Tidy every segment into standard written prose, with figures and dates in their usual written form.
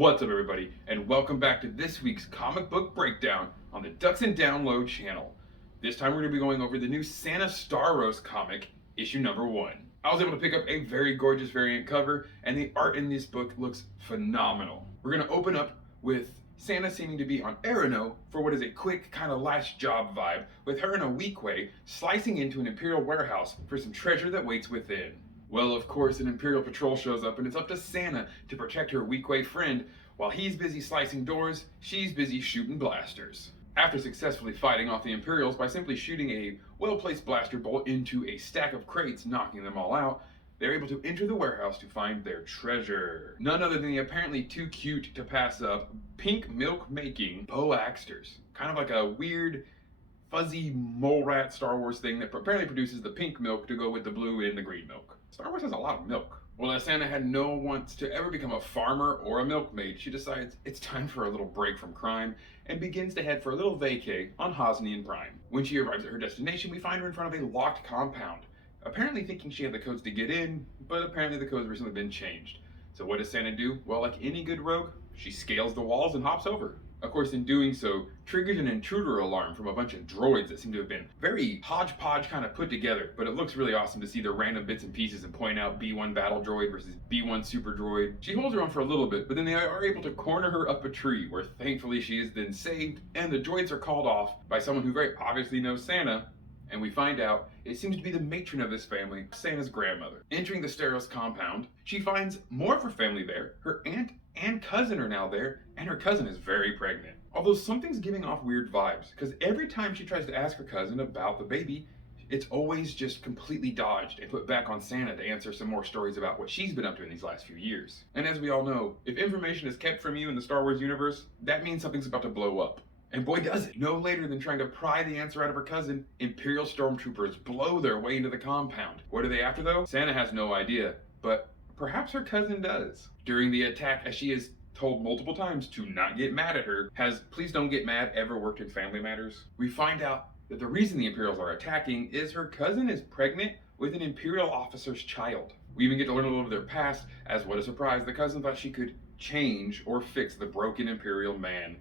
What's up, everybody, and welcome back to this week's comic book breakdown on the Ducks and Download channel. This time we're going to be going over the new Santa Starros comic, issue number 1. I was able to pick up a very gorgeous variant cover, and the art in this book looks phenomenal. We're going to open up with Santa seeming to be on Arano for what is a quick kind of last job vibe, with her and a Weequay slicing into an Imperial warehouse for some treasure that waits within. Well, of course, an Imperial patrol shows up, and it's up to Santa to protect her Weequay friend. While he's busy slicing doors, she's busy shooting blasters. After successfully fighting off the Imperials by simply shooting a well-placed blaster bolt into a stack of crates, knocking them all out, they're able to enter the warehouse to find their treasure. None other than the apparently too cute to pass up pink milk-making Poaxters. Kind of like a weird, fuzzy mole rat Star Wars thing that apparently produces the pink milk to go with the blue and the green milk. Star Wars has a lot of milk. Well, as Santa had no wants to ever become a farmer or a milkmaid, she decides it's time for a little break from crime and begins to head for a little vacay on Hosnian Prime. When she arrives at her destination, we find her in front of a locked compound, apparently thinking she had the codes to get in, but apparently the codes recently been changed. So what does Santa do? Well, like any good rogue, she scales the walls and hops over. Of course, in doing so, triggers an intruder alarm from a bunch of droids that seem to have been very hodgepodge kind of put together, but it looks really awesome to see the random bits and pieces and point out B1 battle droid versus B1 super droid. She holds her own for a little bit, but then they are able to corner her up a tree, where thankfully she is then saved, and the droids are called off by someone who very obviously knows Santa, and we find out it seems to be the matron of this family, Santa's grandmother. Entering the Starros compound, she finds more of her family there. Her aunt and cousin are now there, and her cousin is very pregnant. Although something's giving off weird vibes, because every time she tries to ask her cousin about the baby, it's always just completely dodged and put back on Santa to answer some more stories about what she's been up to in these last few years. And as we all know, if information is kept from you in the Star Wars universe, that means something's about to blow up. And boy does it. No later than trying to pry the answer out of her cousin, Imperial stormtroopers blow their way into the compound. What are they after though? Santa has no idea, but perhaps her cousin does. During the attack, as she is told multiple times to not get mad at her, has "please don't get mad" ever worked in family matters? We find out that the reason the Imperials are attacking is her cousin is pregnant with an Imperial officer's child. We even get to learn a little of their past, as what a surprise, the cousin thought she could change or fix the broken Imperial man,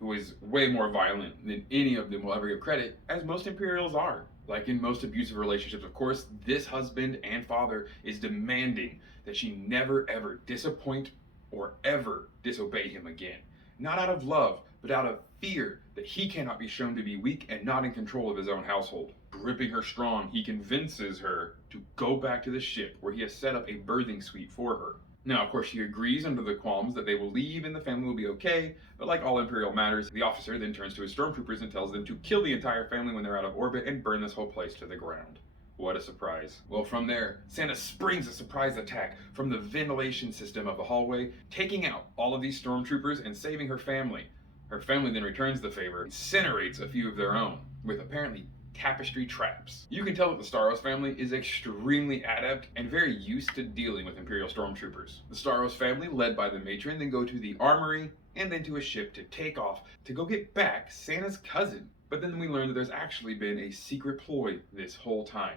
who is way more violent than any of them will ever give credit, as most Imperials are. Like in most abusive relationships, of course, this husband and father is demanding that she never ever disappoint or ever disobey him again. Not out of love, but out of fear that he cannot be shown to be weak and not in control of his own household. Gripping her strong, he convinces her to go back to the ship where he has set up a birthing suite for her. Now, of course, she agrees under the qualms that they will leave and the family will be okay, but like all Imperial matters, the officer then turns to his stormtroopers and tells them to kill the entire family when they're out of orbit and burn this whole place to the ground. What a surprise. Well, from there, Santa springs a surprise attack from the ventilation system of the hallway, taking out all of these stormtroopers and saving her family. Her family then returns the favor, incinerates a few of their own, with apparently tapestry traps. You can tell that the Starros family is extremely adept and very used to dealing with Imperial stormtroopers. The Starros family, led by the matron, then go to the armory and then to a ship to take off to go get back Santa's cousin. But then we learn that there's actually been a secret ploy this whole time.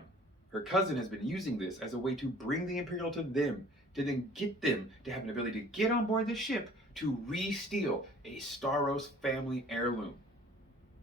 Her cousin has been using this as a way to bring the Imperial to them, to then get them to have an ability to get on board the ship to re-steal a Starros family heirloom.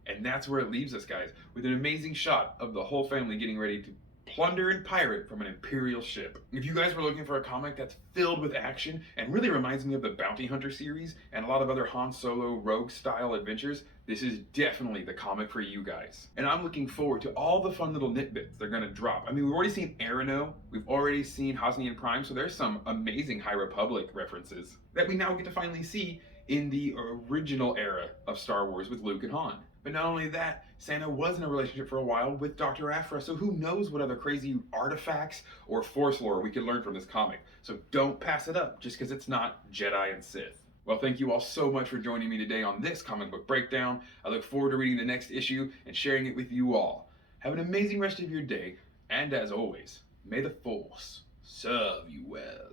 And that's where it leaves us, guys, with an amazing shot of the whole family getting ready to plunder and pirate from an Imperial ship. If you guys were looking for a comic that's filled with action and really reminds me of the Bounty Hunter series and a lot of other Han Solo rogue style adventures, this is definitely the comic for you guys. And I'm looking forward to all the fun little nitbits they're gonna drop. I mean, we've already seen Arano, we've already seen Hosnian Prime, so there's some amazing High Republic references that we now get to finally see in the original era of Star Wars with Luke and Han. But not only that, Santa was in a relationship for a while with Dr. Aphra, so who knows what other crazy artifacts or Force lore we could learn from this comic. So don't pass it up just because it's not Jedi and Sith. Well, thank you all so much for joining me today on this comic book breakdown. I look forward to reading the next issue and sharing it with you all. Have an amazing rest of your day, and as always, may the Force serve you well.